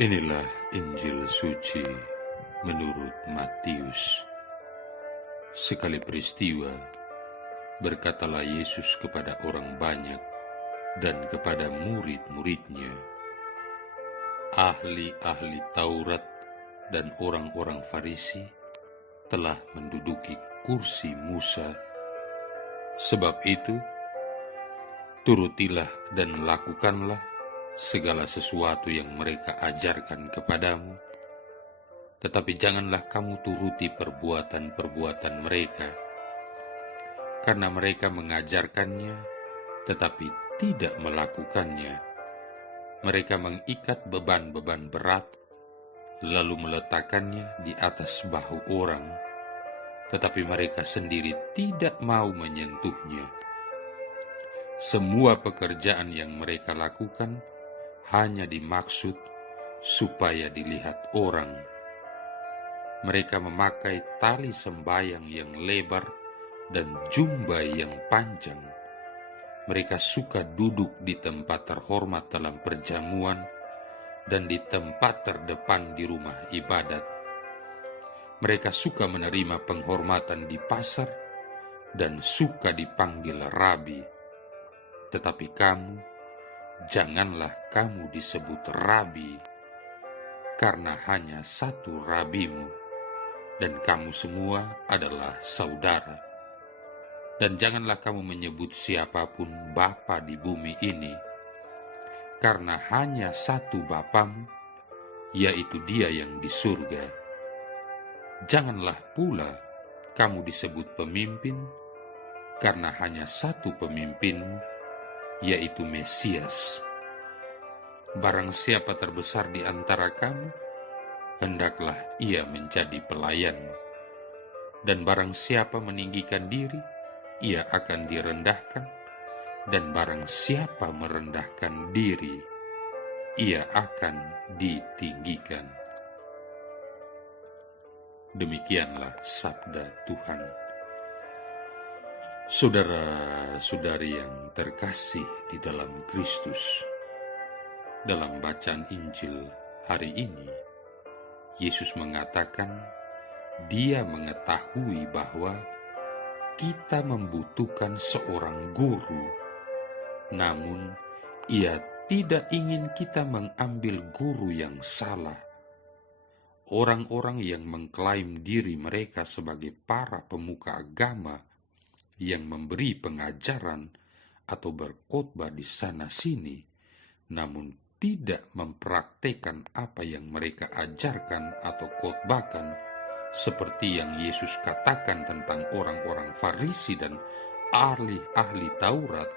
Inilah Injil suci menurut Matius. Sekali peristiwa, berkatalah Yesus kepada orang banyak dan kepada murid-muridnya, ahli-ahli Taurat dan orang-orang Farisi telah menduduki kursi Musa. Sebab itu, turutilah dan lakukanlah segala sesuatu yang mereka ajarkan kepadamu, tetapi janganlah kamu turuti perbuatan-perbuatan mereka, karena mereka mengajarkannya tetapi tidak melakukannya. Mereka mengikat beban-beban berat, lalu meletakkannya di atas bahu orang, tetapi mereka sendiri tidak mau menyentuhnya. Semua pekerjaan yang mereka lakukan hanya dimaksud supaya dilihat orang. Mereka memakai tali sembayang yang lebar dan jumbai yang panjang. Mereka suka duduk di tempat terhormat dalam perjamuan dan di tempat terdepan di rumah ibadat. Mereka suka menerima penghormatan di pasar dan suka dipanggil rabi. Tetapi kamu, janganlah kamu disebut rabi, karena hanya satu rabimu, dan kamu semua adalah saudara. Dan janganlah kamu menyebut siapapun bapa di bumi ini, karena hanya satu Bapamu, yaitu Dia yang di surga. Janganlah pula kamu disebut pemimpin, karena hanya satu pemimpinmu, yaitu Mesias. Barang siapa terbesar di antara kamu, hendaklah ia menjadi pelayanmu. Dan barang siapa meninggikan diri, ia akan direndahkan, dan barang siapa merendahkan diri, ia akan ditinggikan. Demikianlah sabda Tuhan. Saudara-saudari yang terkasih di dalam Kristus, dalam bacaan Injil hari ini, Yesus mengatakan Dia mengetahui bahwa kita membutuhkan seorang guru, namun Ia tidak ingin kita mengambil guru yang salah. Orang-orang yang mengklaim diri mereka sebagai para pemuka agama yang memberi pengajaran atau berkhotbah di sana-sini, namun tidak mempraktekkan apa yang mereka ajarkan atau khotbahkan, seperti yang Yesus katakan tentang orang-orang Farisi dan ahli-ahli Taurat,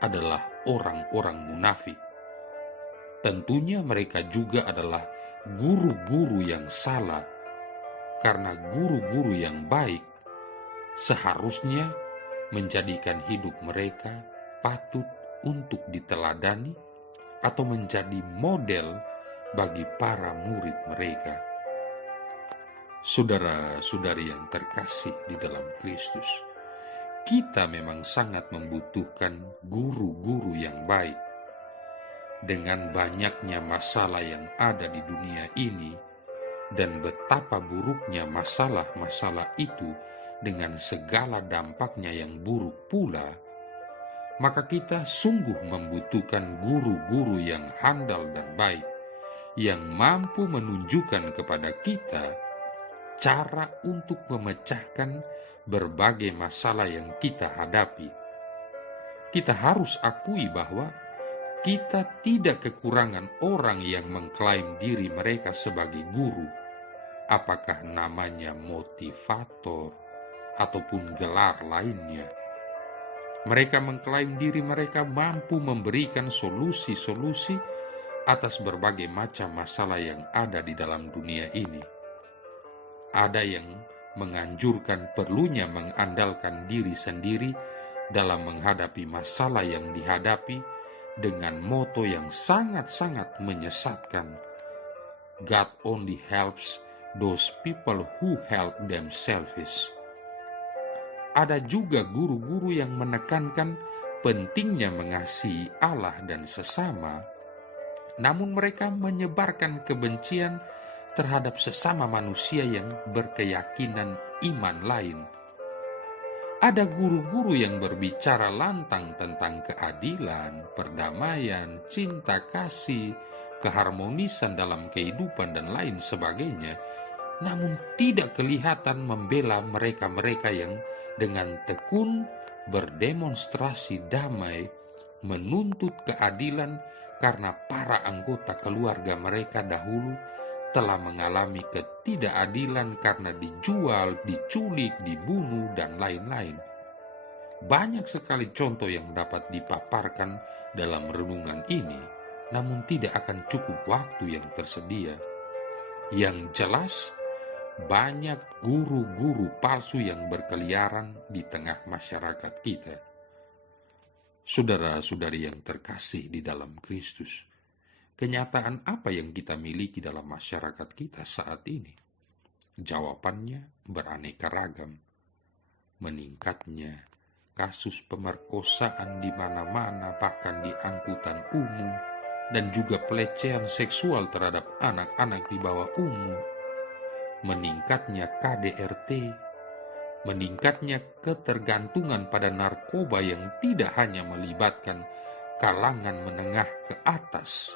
adalah orang-orang munafik. Tentunya mereka juga adalah guru-guru yang salah, karena guru-guru yang baik seharusnya menjadikan hidup mereka patut untuk diteladani atau menjadi model bagi para murid mereka. Saudara-saudari yang terkasih di dalam Kristus, kita memang sangat membutuhkan guru-guru yang baik. Dengan banyaknya masalah yang ada di dunia ini, dan betapa buruknya masalah-masalah itu dengan segala dampaknya yang buruk pula, maka kita sungguh membutuhkan guru-guru yang handal dan baik, yang mampu menunjukkan kepada kita cara untuk memecahkan berbagai masalah yang kita hadapi. Kita harus akui bahwa kita tidak kekurangan orang yang mengklaim diri mereka sebagai guru, apakah namanya motivator ataupun gelar lainnya. Mereka mengklaim diri mereka mampu memberikan solusi-solusi atas berbagai macam masalah yang ada di dalam dunia ini. Ada yang menganjurkan perlunya mengandalkan diri sendiri dalam menghadapi masalah yang dihadapi dengan moto yang sangat-sangat menyesatkan. God only helps those people who help themselves. Ada juga guru-guru yang menekankan pentingnya mengasihi Allah dan sesama, namun mereka menyebarkan kebencian terhadap sesama manusia yang berkeyakinan iman lain. Ada guru-guru yang berbicara lantang tentang keadilan, perdamaian, cinta kasih, keharmonisan dalam kehidupan, dan lain sebagainya, namun tidak kelihatan membela mereka-mereka yang dengan tekun berdemonstrasi damai, menuntut keadilan karena para anggota keluarga mereka dahulu telah mengalami ketidakadilan karena dijual, diculik, dibunuh, dan lain-lain. Banyak sekali contoh yang dapat dipaparkan dalam renungan ini, namun tidak akan cukup waktu yang tersedia. Yang jelas, banyak guru-guru palsu yang berkeliaran di tengah masyarakat kita. Saudara-saudari yang terkasih di dalam Kristus, kenyataan apa yang kita miliki dalam masyarakat kita saat ini? Jawabannya beraneka ragam. Meningkatnya kasus pemerkosaan di mana-mana, bahkan di angkutan umum, dan juga pelecehan seksual terhadap anak-anak di bawah umur. Meningkatnya KDRT, meningkatnya ketergantungan pada narkoba yang tidak hanya melibatkan kalangan menengah ke atas,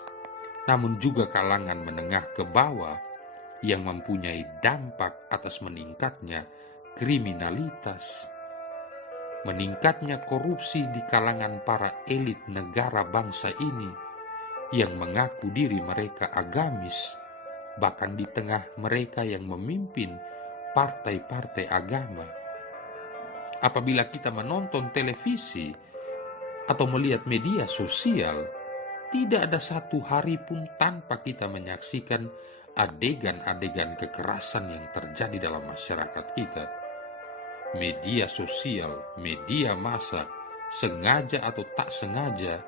namun juga kalangan menengah ke bawah yang mempunyai dampak atas meningkatnya kriminalitas. Meningkatnya korupsi di kalangan para elit negara bangsa ini yang mengaku diri mereka agamis, bahkan di tengah mereka yang memimpin partai-partai agama. Apabila kita menonton televisi atau melihat media sosial, tidak ada satu hari pun tanpa kita menyaksikan adegan-adegan kekerasan yang terjadi dalam masyarakat kita. Media sosial, media massa, sengaja atau tak sengaja,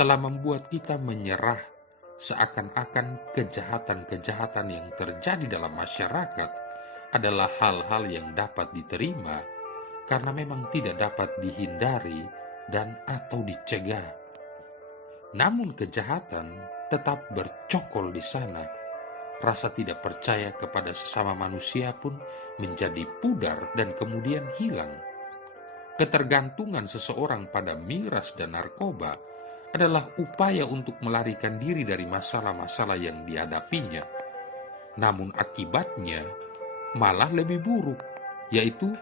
telah membuat kita menyerah seakan-akan kejahatan-kejahatan yang terjadi dalam masyarakat adalah hal-hal yang dapat diterima karena memang tidak dapat dihindari dan atau dicegah. Namun kejahatan tetap bercokol di sana. Rasa tidak percaya kepada sesama manusia pun menjadi pudar dan kemudian hilang. Ketergantungan seseorang pada miras dan narkoba adalah upaya untuk melarikan diri dari masalah-masalah yang dihadapinya. Namun akibatnya malah lebih buruk, yaitu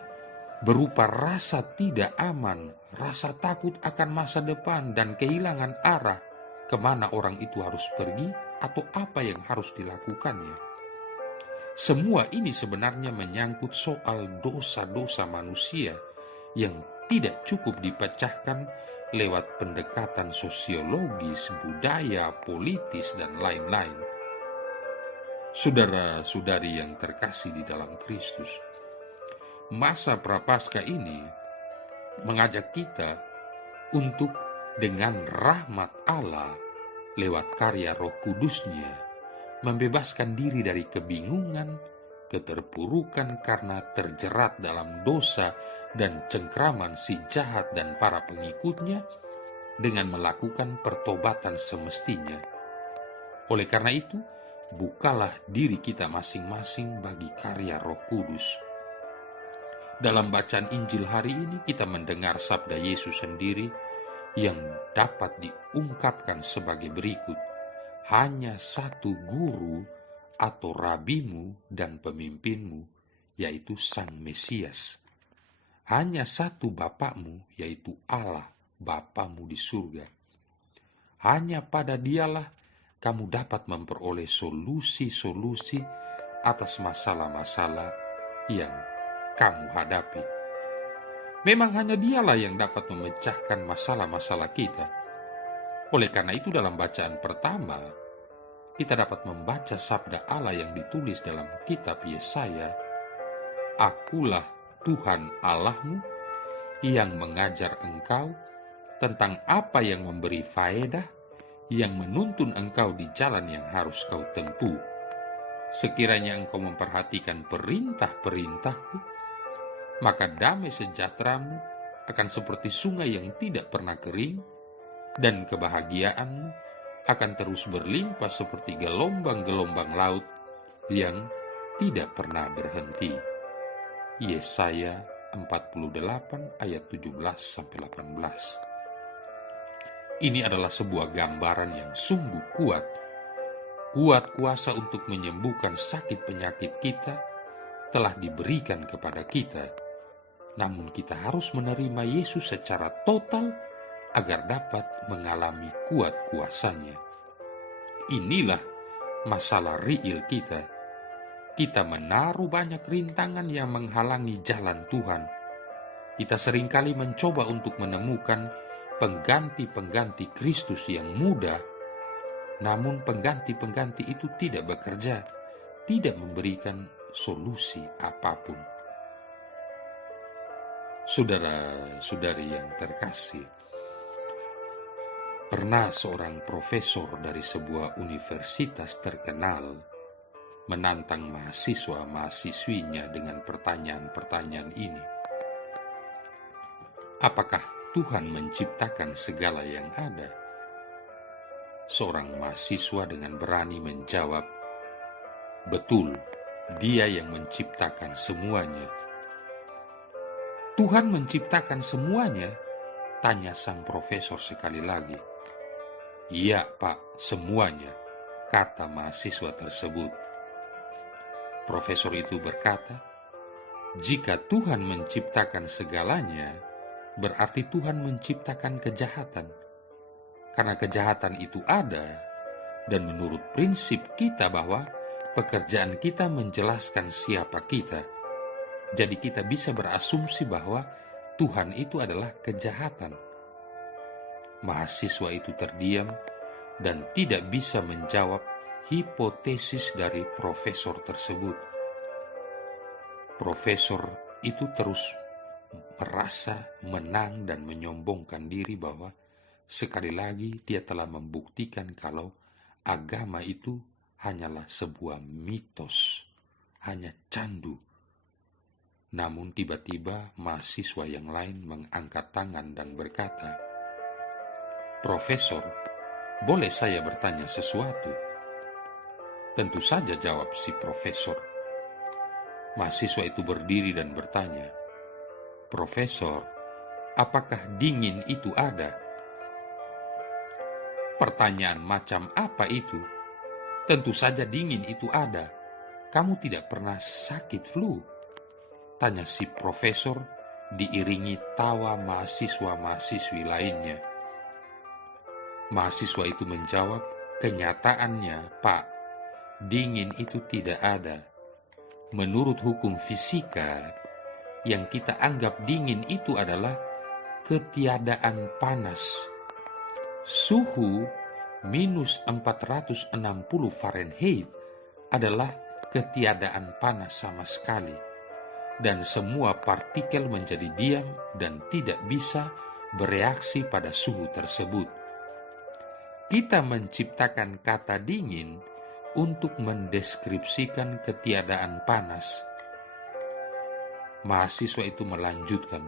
berupa rasa tidak aman, rasa takut akan masa depan, dan kehilangan arah kemana orang itu harus pergi atau apa yang harus dilakukannya. Semua ini sebenarnya menyangkut soal dosa-dosa manusia yang tidak cukup dipecahkan lewat pendekatan sosiologis, budaya, politis, dan lain-lain. Saudara-saudari yang terkasih di dalam Kristus, masa Prapaskah ini mengajak kita untuk dengan rahmat Allah lewat karya Roh Kudus-Nya membebaskan diri dari kebingungan, keterpurukan karena terjerat dalam dosa dan cengkraman si jahat dan para pengikutnya dengan melakukan pertobatan semestinya. Oleh karena itu, bukalah diri kita masing-masing bagi karya Roh Kudus. Dalam bacaan Injil hari ini kita mendengar sabda Yesus sendiri yang dapat diungkapkan sebagai berikut: hanya satu guru atau rabimu dan pemimpinmu, yaitu Sang Mesias. Hanya satu Bapakmu, yaitu Allah, Bapamu di surga. Hanya pada Dialah kamu dapat memperoleh solusi-solusi atas masalah-masalah yang kamu hadapi. Memang hanya Dialah yang dapat memecahkan masalah-masalah kita. Oleh karena itu dalam bacaan pertama, kita dapat membaca sabda Allah yang ditulis dalam kitab Yesaya, "Akulah Tuhan Allahmu yang mengajar engkau tentang apa yang memberi faedah, yang menuntun engkau di jalan yang harus kau tempuh. Sekiranya engkau memperhatikan perintah-perintahku, maka damai sejahteramu akan seperti sungai yang tidak pernah kering, dan kebahagiaanmu akan terus berlimpah seperti gelombang-gelombang laut yang tidak pernah berhenti. Yesaya 48 ayat 17-18. Ini adalah sebuah gambaran yang sungguh kuat kuasa untuk menyembuhkan sakit penyakit kita telah diberikan kepada kita. Namun kita harus menerima Yesus secara total agar dapat mengalami kuat kuasanya. Inilah masalah real kita. Kita menaruh banyak rintangan yang menghalangi jalan Tuhan. Kita seringkali mencoba untuk menemukan pengganti-pengganti Kristus yang mudah, namun pengganti-pengganti itu tidak bekerja, tidak memberikan solusi apapun. Saudara-saudari yang terkasih, pernah seorang profesor dari sebuah universitas terkenal menantang mahasiswa-mahasiswinya dengan pertanyaan-pertanyaan ini. Apakah Tuhan menciptakan segala yang ada? Seorang mahasiswa dengan berani menjawab, betul, Dia yang menciptakan semuanya. Tuhan menciptakan semuanya? Tanya sang profesor sekali lagi. Iya, Pak, semuanya, kata mahasiswa tersebut. Profesor itu berkata, jika Tuhan menciptakan segalanya, berarti Tuhan menciptakan kejahatan. Karena kejahatan itu ada, dan menurut prinsip kita bahwa pekerjaan kita menjelaskan siapa kita, jadi kita bisa berasumsi bahwa Tuhan itu adalah kejahatan. Mahasiswa itu terdiam dan tidak bisa menjawab hipotesis dari profesor tersebut. Profesor itu terus merasa menang dan menyombongkan diri bahwa sekali lagi dia telah membuktikan kalau agama itu hanyalah sebuah mitos, hanya candu. Namun tiba-tiba mahasiswa yang lain mengangkat tangan dan berkata, Profesor, boleh saya bertanya sesuatu? Tentu saja, jawab si profesor. Mahasiswa itu berdiri dan bertanya, Profesor, apakah dingin itu ada? Pertanyaan macam apa itu? Tentu saja dingin itu ada. Kamu tidak pernah sakit flu? Tanya si profesor diiringi tawa mahasiswa-mahasiswi lainnya. Mahasiswa itu menjawab, kenyataannya, Pak, dingin itu tidak ada. Menurut hukum fisika, yang kita anggap dingin itu adalah ketiadaan panas. Suhu minus 460 Fahrenheit adalah ketiadaan panas sama sekali, dan semua partikel menjadi diam dan tidak bisa bereaksi pada suhu tersebut. Kita menciptakan kata dingin untuk mendeskripsikan ketiadaan panas. Mahasiswa itu melanjutkan,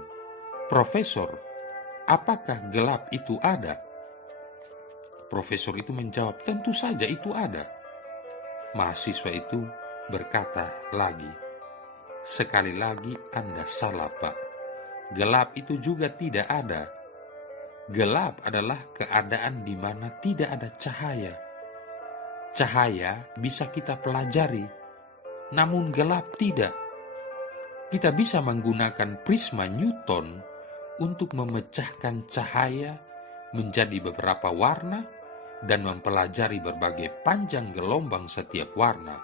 Profesor, apakah gelap itu ada? Profesor itu menjawab, tentu saja itu ada. Mahasiswa itu berkata lagi, sekali lagi Anda salah, Pak. Gelap itu juga tidak ada. Gelap adalah keadaan di mana tidak ada cahaya. Cahaya bisa kita pelajari, namun gelap tidak. Kita bisa menggunakan prisma Newton untuk memecahkan cahaya menjadi beberapa warna dan mempelajari berbagai panjang gelombang setiap warna.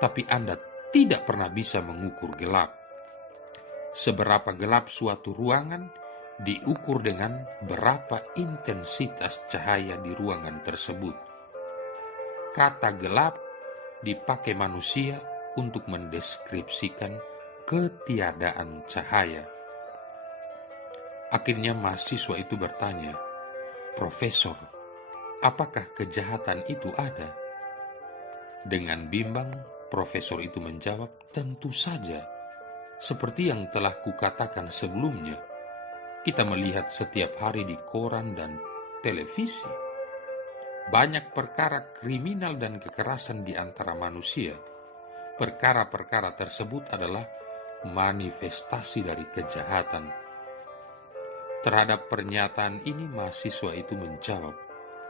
Tapi Anda tidak pernah bisa mengukur gelap. Seberapa gelap suatu ruangan diukur dengan berapa intensitas cahaya di ruangan tersebut. Kata gelap dipakai manusia untuk mendeskripsikan ketiadaan cahaya. Akhirnya mahasiswa itu bertanya, Profesor, apakah kejahatan itu ada? Dengan bimbang, profesor itu menjawab, tentu saja. Seperti yang telah kukatakan sebelumnya, kita melihat setiap hari di koran dan televisi. banyak perkara kriminal dan kekerasan di antara manusia. Perkara-perkara tersebut adalah manifestasi dari kejahatan. Terhadap pernyataan ini mahasiswa itu menjawab,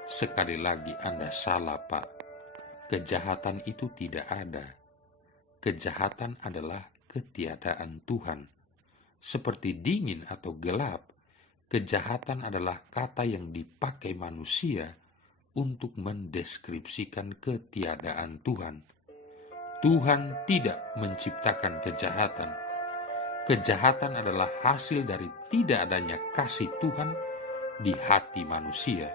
"Sekali lagi Anda salah, Pak. Kejahatan itu tidak ada. Kejahatan adalah ketiadaan Tuhan. Seperti dingin atau gelap, kejahatan adalah kata yang dipakai manusia untuk mendeskripsikan ketiadaan Tuhan. Tuhan tidak menciptakan kejahatan. Kejahatan adalah hasil dari tidak adanya kasih Tuhan di hati manusia.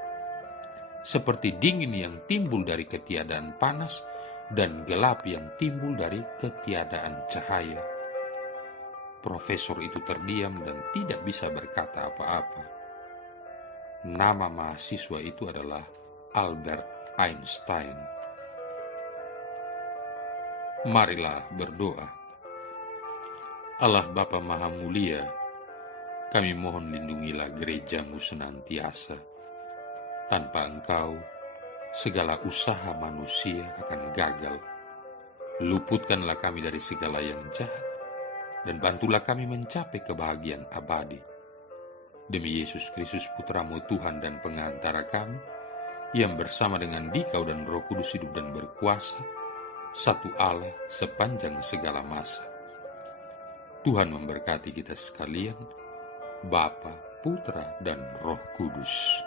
Seperti dingin yang timbul dari ketiadaan panas dan gelap yang timbul dari ketiadaan cahaya." Profesor itu terdiam dan tidak bisa berkata apa-apa. Nama mahasiswa itu adalah Albert Einstein. Marilah berdoa. Allah Bapa Maha Mulia, kami mohon lindungilah gereja-Mu senantiasa. Tanpa Engkau, segala usaha manusia akan gagal. Luputkanlah kami dari segala yang jahat, dan bantulah kami mencapai kebahagiaan abadi. Demi Yesus Kristus Putra-Mu Tuhan dan Pengantara kami, yang bersama dengan Dikau dan Roh Kudus hidup dan berkuasa, satu Allah sepanjang segala masa. Tuhan memberkati kita sekalian, Bapa, Putra, dan Roh Kudus.